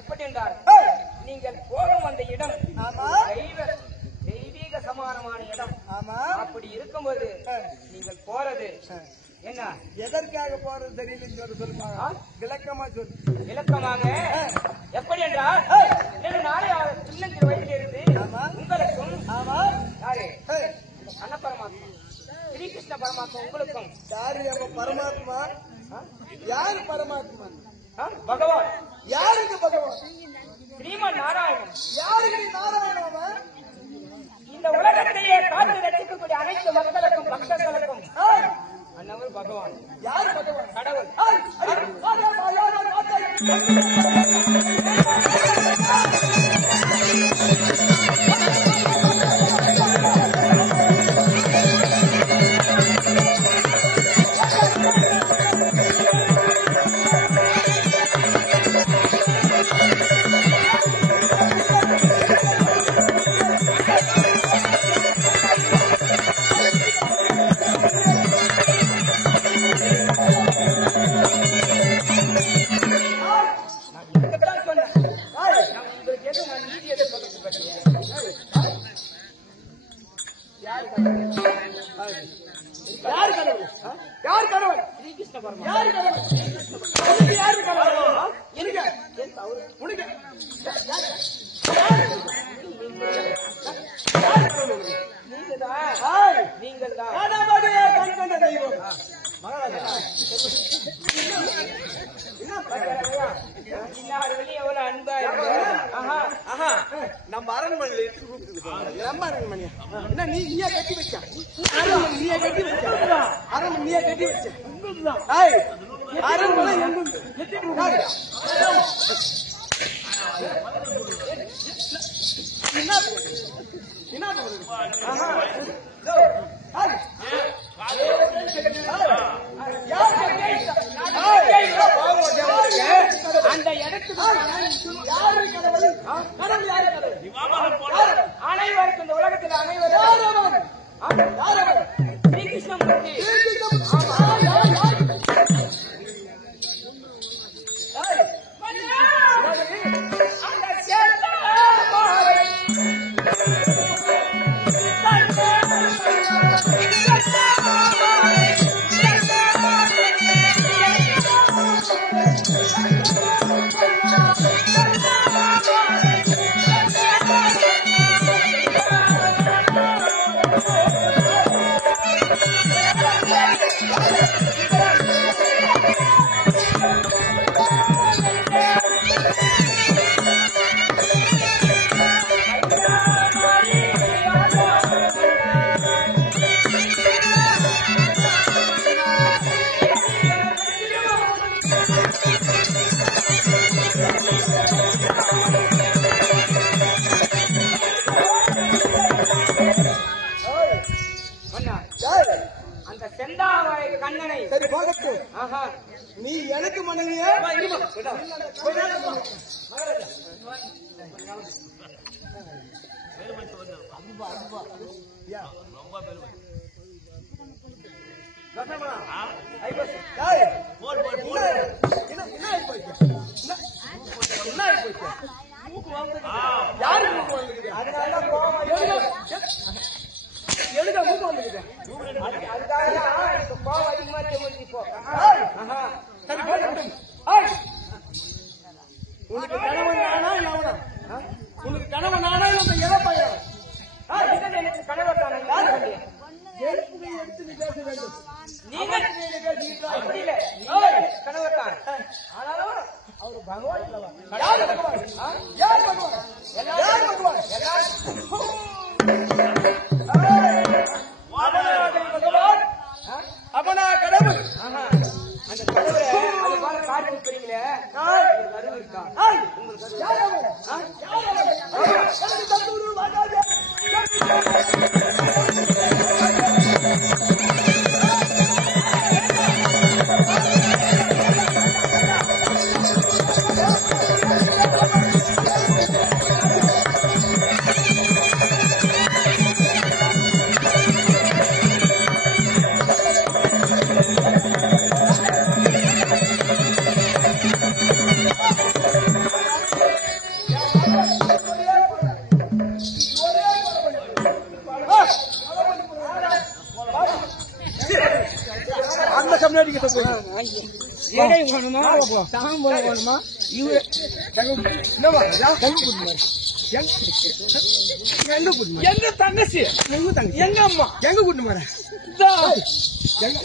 எப்படி என்றால் நீங்கள் போகும் அந்த இடம் தெய்வீக சமானமான இடம். அப்படி இருக்கும்போது நீங்கள் போறது என்ன, எதற்காக போறது தெரியல சொல்லுவாங்க. விளக்கமா சொல்லு. விளக்கமாக எப்படி என்றால் நாளை சின்னஞ்சிறு வயதிலிருந்து உங்களுக்கும் யாரு அன்ன பரமாத்மா ஸ்ரீகிருஷ்ண பரமாத்மா உங்களுக்கும் யாரு பரமாத்மா? யாரு பரமாத்மா? பகவான். யாருக்கு பகவான்? ஸ்ரீமன் நாராயணன். யாருக்கு நாராயணாவா? இந்த உலகத்தையே காத்து ரசிக்கக்கூடிய அனைத்து மக்களுக்கும் பக்தர்களுக்கும் அன்னவர் பகவான். யாரு பகவான்? கடவுள். நம்ம அரண்மனையில எடுத்து கூப்பிட்டு நம்ம அரண்மனையா என்ன நீயே கட்டி வச்ச அரண்மனை நீயே கட்டி வச்ச அரண்மனை நீயே கட்டி வச்ச அரண்மனை அந்த இடத்துக்கு அனைவருக்கும் இந்த உலகத்தில் அனைவரும் ஸ்ரீகிருஷ்ணமூர்த்தி. அந்த செந்தாமரை கண்ணனை சரி போகட்டு. நீ எனக்கு மனைவியே எழுத மூக்கு வந்துருக்கேன். அதுக்காக எனக்கு கோவம் அதிகமா தெரிஞ்சு இப்போ. சரி போகட்டும். உனக்கு கணவன் நானா எவனா? உனக்கு கணவன் நானா இந்த இறப்பையன்? எனக்கு கணவர் தானே. யாரு எடுத்து நீ பேச வேண்டும். நீங்க அப்படி இல்ல, கணவர் தான். ஆனாலும் அவர் பகவான் இல்லவா? யார் பகவான்? யார் பகவான்? யார் பகவான்? அவனா கடவுள். அந்த கடவுளை அது போல காட்டு போறீங்களே, கருவு இருக்கா உங்களுக்கு? யார் அவன்? அடிக்க சொல்லுங்க. ஏடை வேணுமா சாம்பல் வேணுமா இவரு என்னவா எங்க கூட்டினாரு எங்க கூட்டினாரு எங்க தங்கச்சி எங்க தங்கச்சி எங்க அம்மா எங்க கூட்டினாரு எங்க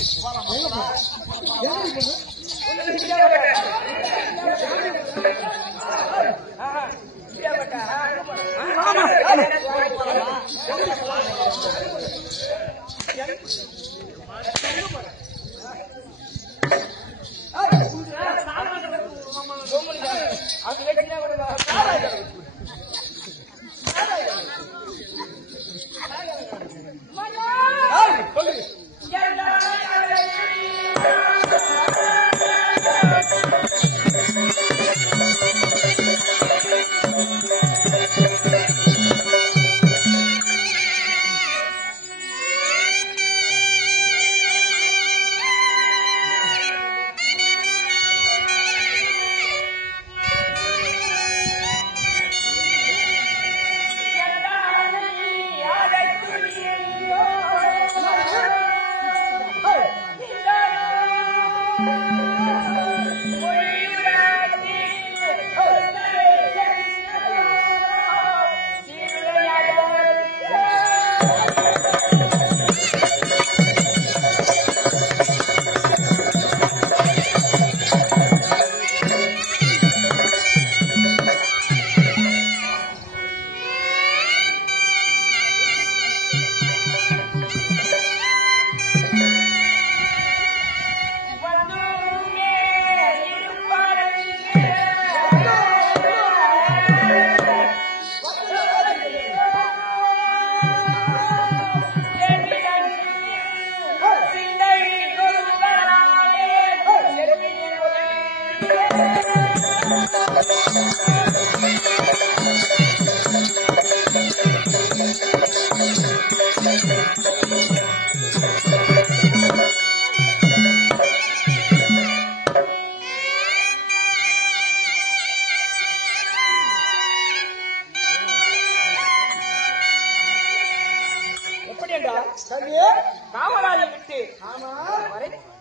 காவலாளி விட்டு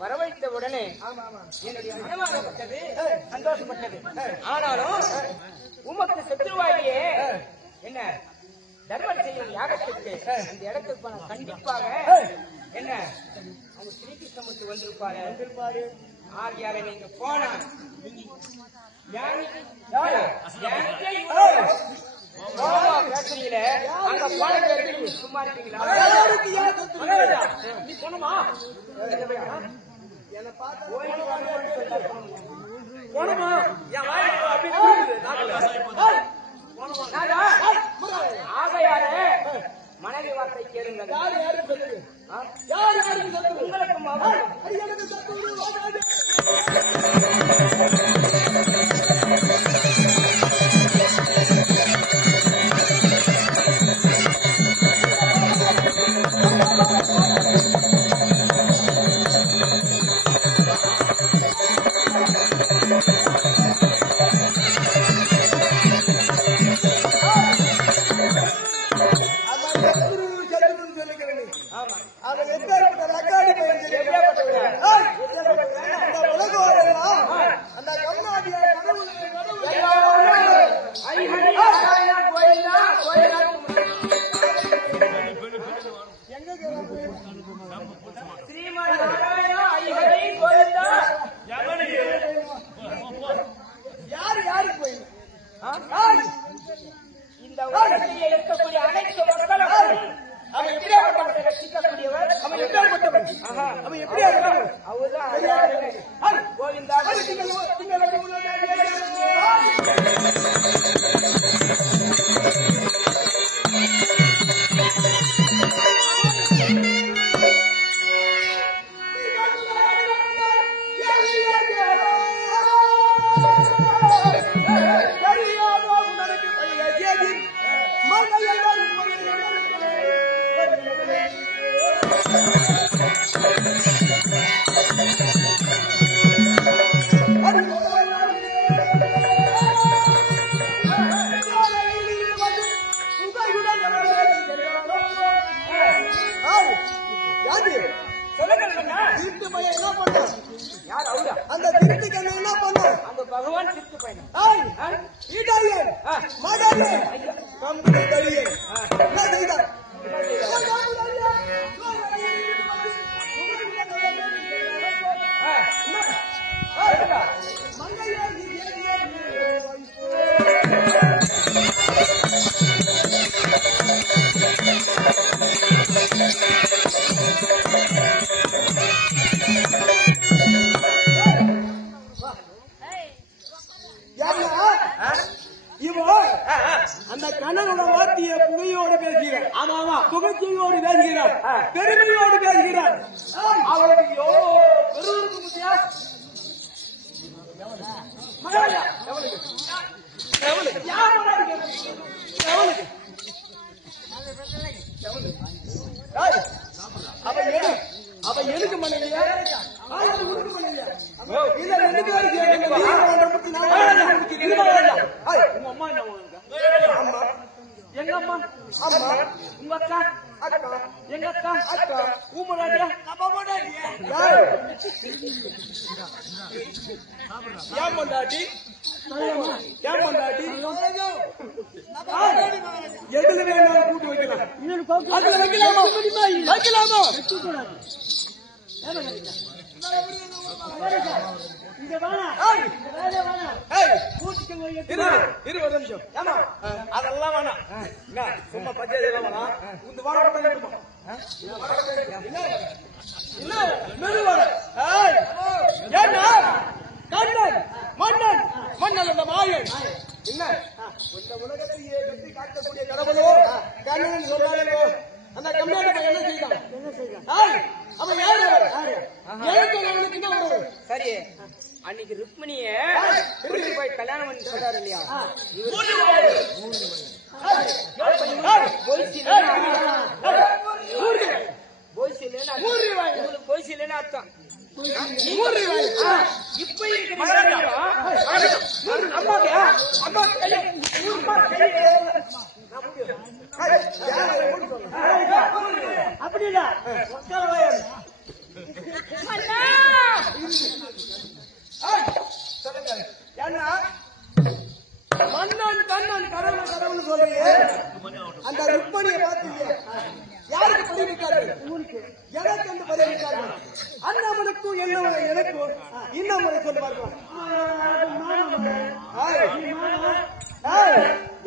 வரவைத்த உடனே என்னுடைய மனமாகப்பட்டது சந்தோஷப்பட்டது. ஆனாலும் உமக்கு சத்ருவாகியே என்ன தர்மம் செய்யும் யாகத்திற்கு அந்த இடத்துக்கு போன கண்டிப்பாக என்ன அவங்க ஸ்ரீகிருஷ்ணமுத்து வந்திருப்பாரு. ஆகியார நீங்க போனா பேசுறீங்களே அங்க போன சும்மா இருக்கீங்களா? நீ போனமா போனமா ஆகையார மனைவி வார்த்தை கேளுங்கள். உங்களுக்கும் இந்த உலகத்திலே இருக்கக்கூடிய அனைத்து மக்களும் அவன் எப்படியாப்பட்ட ரசிக்கக்கூடியவர், அவன் எப்படியாப்பட்டவன், அவன் எப்படியா இருக்கான், அவர்தான் கோவிந்தா. கம்பெனி தைரியன் என்ன செய்தார்? அந்த கண்ணனோட வார்த்தைய புகையோடு பேசுகிறார். ஆமா ஆமா, புகைச்சையோடு பேசுகிறார், பெருமையோடு பேசுகிறார். அவளுக்கு பெருமைக்கு முக்கியா அவ எதுக்கு மனைவியா உனக்கு மனைவியா இல்ல ரெண்டு பேரும் உங்க அம்மா என்ன அம்மா எங்க அம்மா அம்மா உங்க அக்கா அக்கா எங்க அக்கா அக்கா ஊமராஜா அப்பா போடாடியா ஏன் பொண்டாட்டி ஏன் பொண்டாட்டி எதுல வேணாலும் கூட்டு வைக்கலாம் அதுல வைக்கலாமா வைக்கலாமா அதெல்லாம் வேணாம் சும்மா பச்சை வேணாம் இந்த வாரம் கண்ணன் மன்னன் மன்னன் அந்த மாயன் என்ன இந்த உலகத்தையே வெற்றி காட்டக்கூடிய கடவுளோ கண்ணன் சொன்னாலே அந்த கம்மியாடி என்ன செய்தான் அவன் யாரு சரி அன்னைக்கு ருக்மிணிய போய் கல்யாணம் பண்ணி சொல்றாரு இல்லையா போய்சில்லைன்னு அர்த்தம் இப்ப அப்படி ஏன்னா மன்னன் கண்ணன் கடவுள் கடவுள் சொல்றீங்க அந்த ருக்மணியை பார்த்தீங்க யாருக்கு பதிவிட்டாரு எனக்கு என்று பதிவிட்டார்கள் அண்ணாமனுக்கும் என்ன எனக்கும் இன்னும் முறை சொல்லுவார்கள்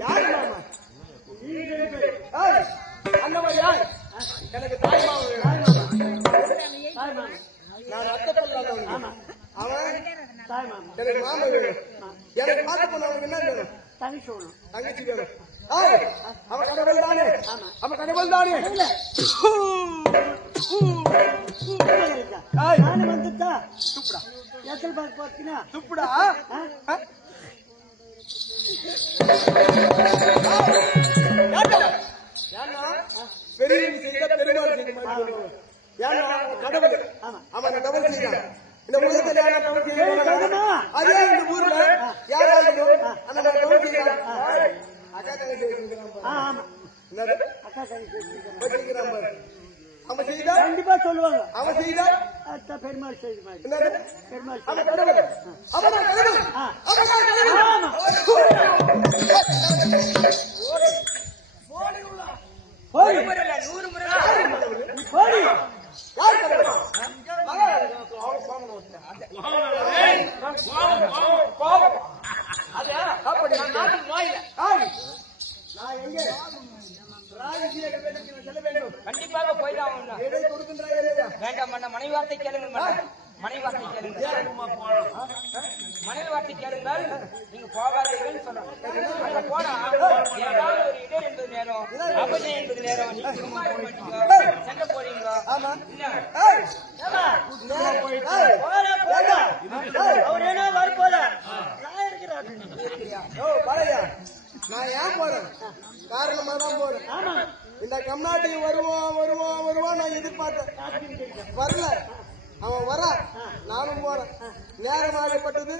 யாரு மாமா அண்ணவன் யார் எனக்கு தாய்மாவன் நான் அத்தப்பல்லாதவன் அவன் எனக்கு மாமன் வேணும் எனக்கு பார்க்க போனவனுக்கு என்ன வேணும் தங்கச்சி வேணும் அவன் கடவுள் தானே அவன் கடவுள் தானே வந்துட்டா துப்புடா ஏசல் பார்க்க பார்த்தீங்கன்னா துப்புடா பெரிய பெருமாள் கடவுள் அவன் கடவுள் செய்யறான் இந்த உலகத்தில் அதே இந்த ஊர்ல யாராவது அந்த கடவுள் செய்யறான் அக்கா தங்கச்சி அவன் செய்தா கண்டிப்பா சொல்லுவாங்க அவன் செய்தா பெருமாள் செய்து பெருமாள் அவன் கடவுள் அவன் கடவுள் கண்டிப்பாக போய்தான் வேண்டாம் மனைவி வார்த்தை கேளுங்க மனைவி வார்த்தை கேளுங்க மனைவி வார்த்தை கேளுங்கள் நீங்க போகாதீர்கள் சொல்லுங்க போனா ஏதாவது ஒரு இடர் என்பது நேரம் அபஜயம் என்பது நேரம் நீங்க சும்மா சண்டை போறீங்க அவர் என்ன வர போல நான் ஏன் போறேன் காரணமா தான் போறேன் இந்த கம்நாட்டுக்கு வருவான் நான் எதிர்பார்த்தேன் வரல அவன் வர நானும் போறேன் நேரமாகப்பட்டது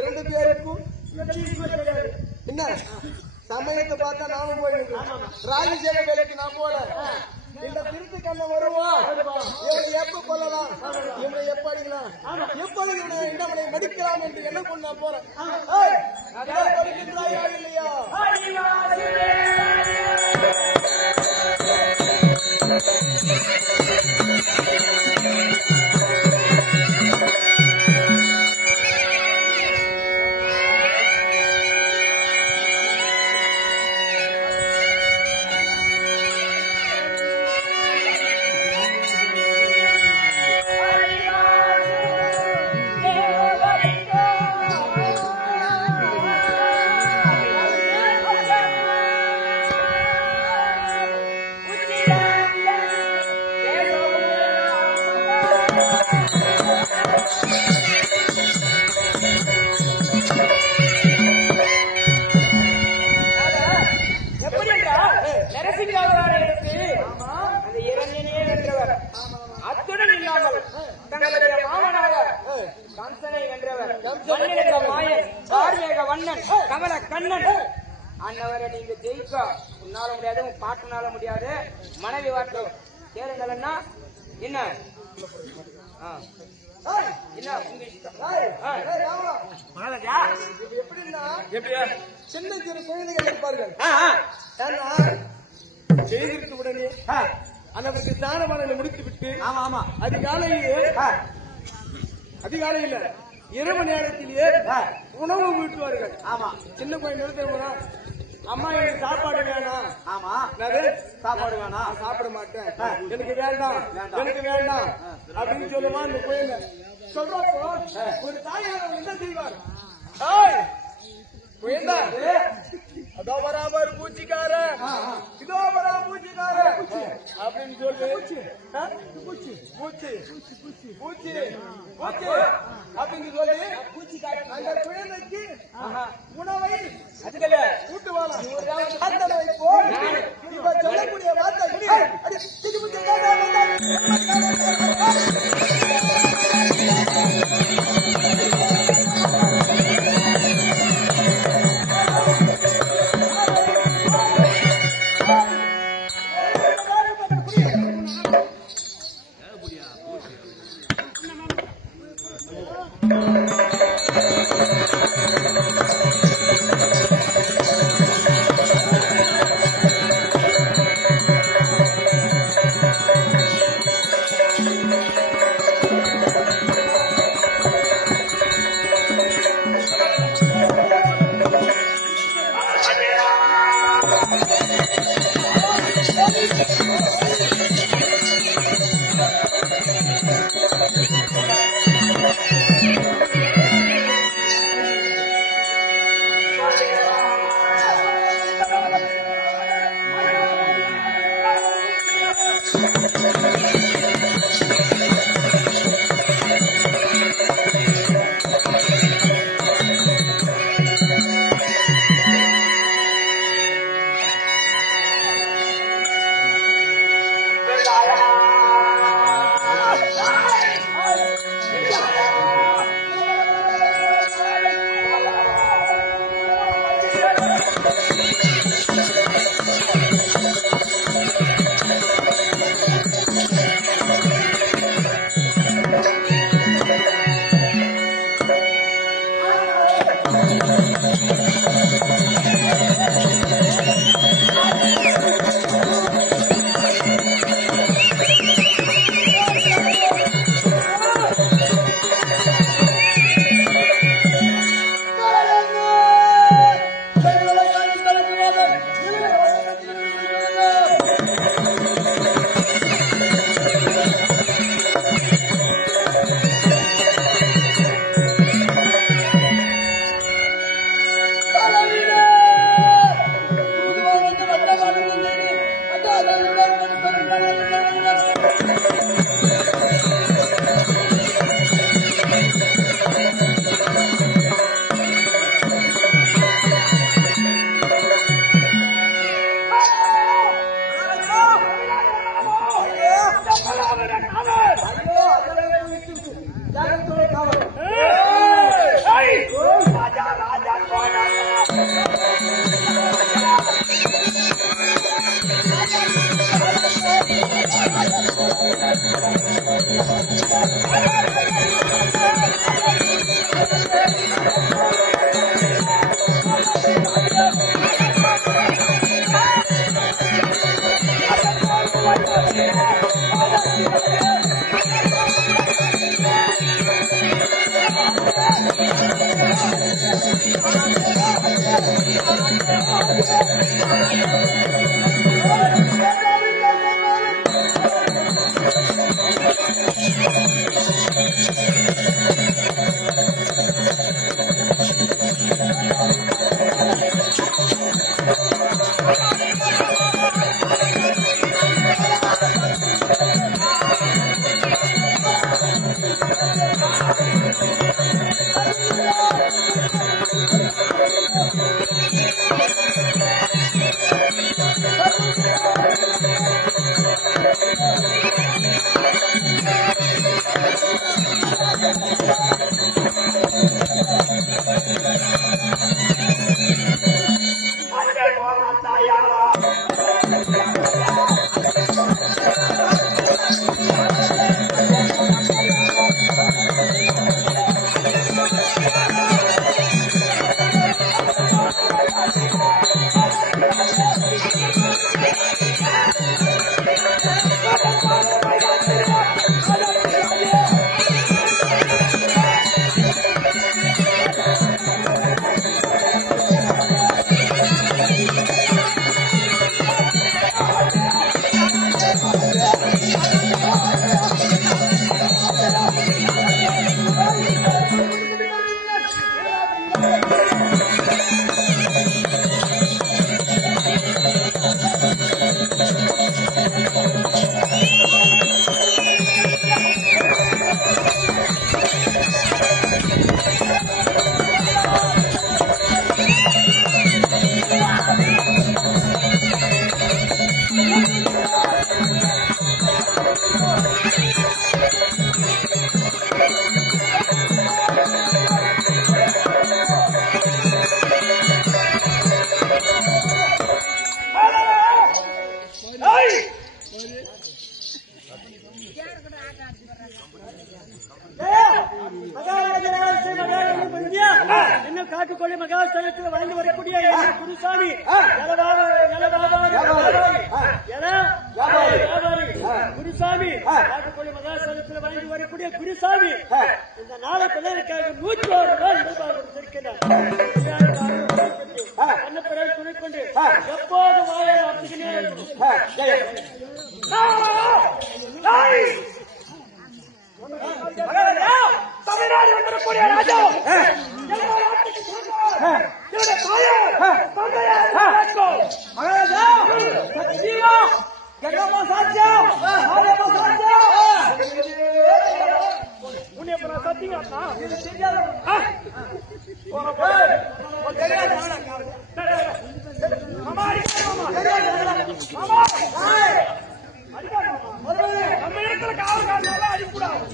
2 பேருக்கும் என்ன சமயத்தை பார்த்தா நானும் போயிருக்கேன் ராஜசேக வேலைக்கு நான் போல இந்த திருப்பி கண்ண வருவான் இவனை எப்ப கொள்ளலாம் இவனை எப்ப அடிக்கலாம் எப்பொழுது இவனை மடிக்கலாம் என்று என்ன கொண்டு நான் போறேன் இல்லையா கமல கண்ணன் அண்ணவரை நீங்க ஜெயிக்க உன்னால முடியாது, உன் பாட்டுனால முடியாது. மனைவி வாட்டம் கேளுங்கள்னா என்ன சின்ன சிறு குழந்தைகள் இருப்பார்கள். செய்திருக்கு உடனே அவருக்கு ஸ்நானமான முடித்து விட்டு அதிகாலையில் இரவு நேரத்திலேயே உணவு ஊட்டுவார்கள். ஆமா, சின்ன குழந்தை நிறுத்த அம்மா எனக்கு சாப்பாடு வேணாம். ஆமா, சாப்பாடு வேணாம், சாப்பிட மாட்டேன், எனக்கு வேண்டாம், எனக்கு வேண்டாம் அப்படின்னு சொல்லுவா அந்த குழந்தை. சொல்றப்போ ஒரு தாயார் என்ன செய்வார்? குழந்தை அதோ வராமர் பூச்சிக்கார, இதோ வரா பூச்சிக்கார அப்படின்னு சொல்லு. பூச்சி பூச்சி பூச்சி பூச்சி அப்படின்னு சொல்லி அந்த குழந்தைக்கு உணவை ஊட்டுவாங்க. சொல்லக்கூடிய வார்த்தை இன்னும் காட்டுக்கொள்ளி மகாஸ்தலத்தில் வாழ்ந்து வரக்கூடிய குருசாமி குருசாமி காட்டுக்கொள்ளி மகாஸ்தலத்தில் வாழ்ந்து வரக்கூடிய குருசாமி இந்த நாளை பிள்ளைகளுக்காக 101 ரூபாய் கொடுத்திருக்கிறார். பிறகு துணை கொண்டு எப்போது வாயை அப்படியே தமிழ்நாடு வந்திருக்கூடிய ராஜா நம்ம இடத்துல காவல்காரனால அடிக்கூடாது.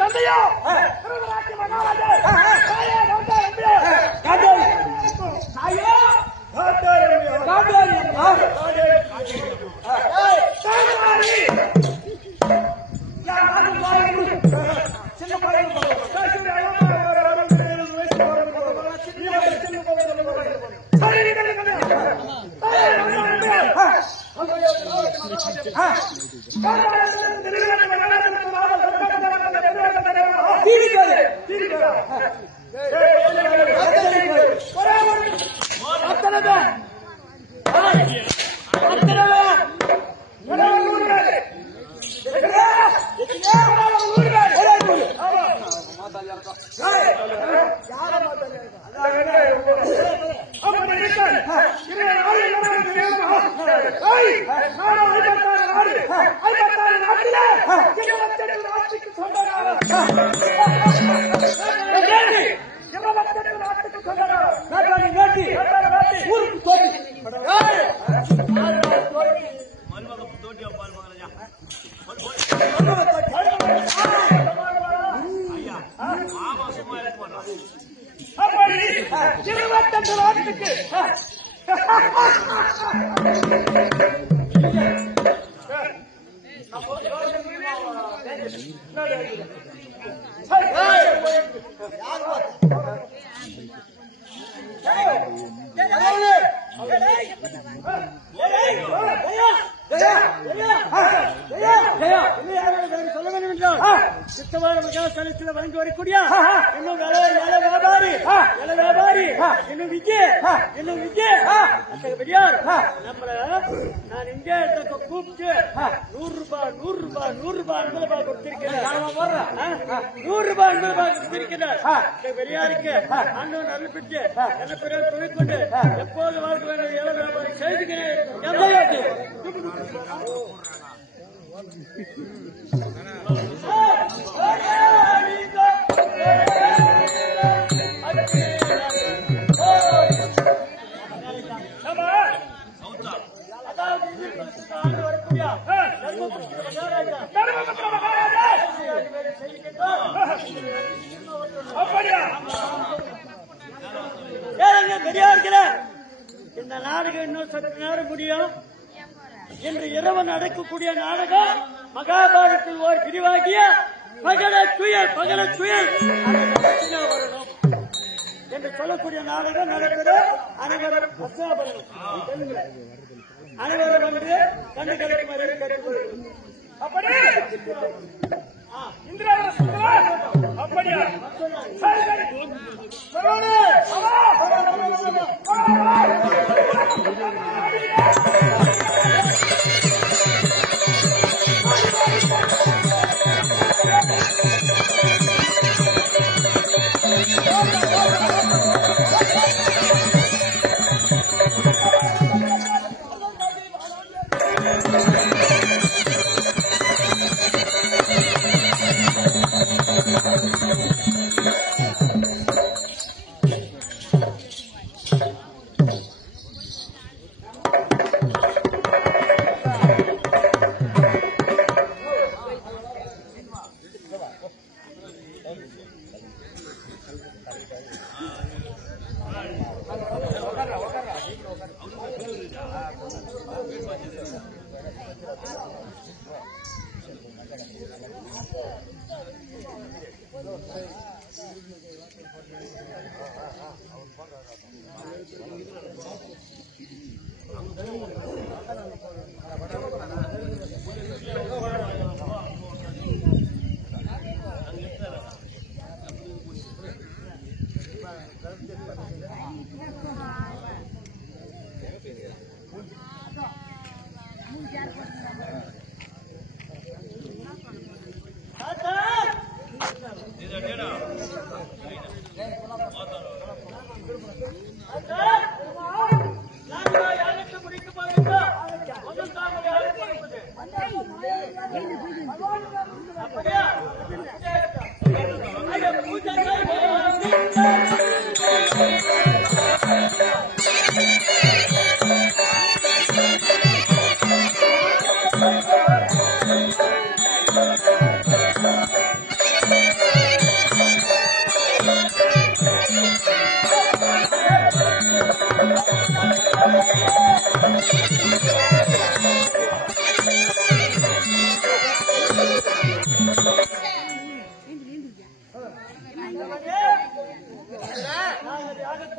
தந்தையோ சித்தவார மகாசலத்தில் வழங்கி வரக்கூடிய இன்னும் வியாபாரி இன்னும் விஜய் பெரியார் நம்மள நான் இங்க கூப்பிட்டு 100 ரூபாய் கொடுத்திருக்கிறேன். 100 ரூபாய் கொடுத்திருக்கிறார். பெரியாருக்கு அண்ணன் நல்ல பெற்று என்ன பெரிய துணை கொண்டு எப்போது வாழ்க்கை வேண்டும் ஏழை வியாபாரி செய்துகிறேன். இந்த நாடகம் இன்னும் சற்று நேரம் முடியும். இன்று இரவு நடக்கக்கூடிய நாடகம் மகாபாரதத்தில் ஓர் பிரிவாகிய பகல துயல் வரணும் என்று சொல்லக்கூடிய நாடகம் நடக்கிறது. அனைவரும் அனைவரும் வந்து கண்டு கலைக்குமாறு கேட்டுக்கொள்கிறேன். அப்படி இந்திராவை சுந்தரா அப்படியா சரி சரி சரவணே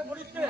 முடித்து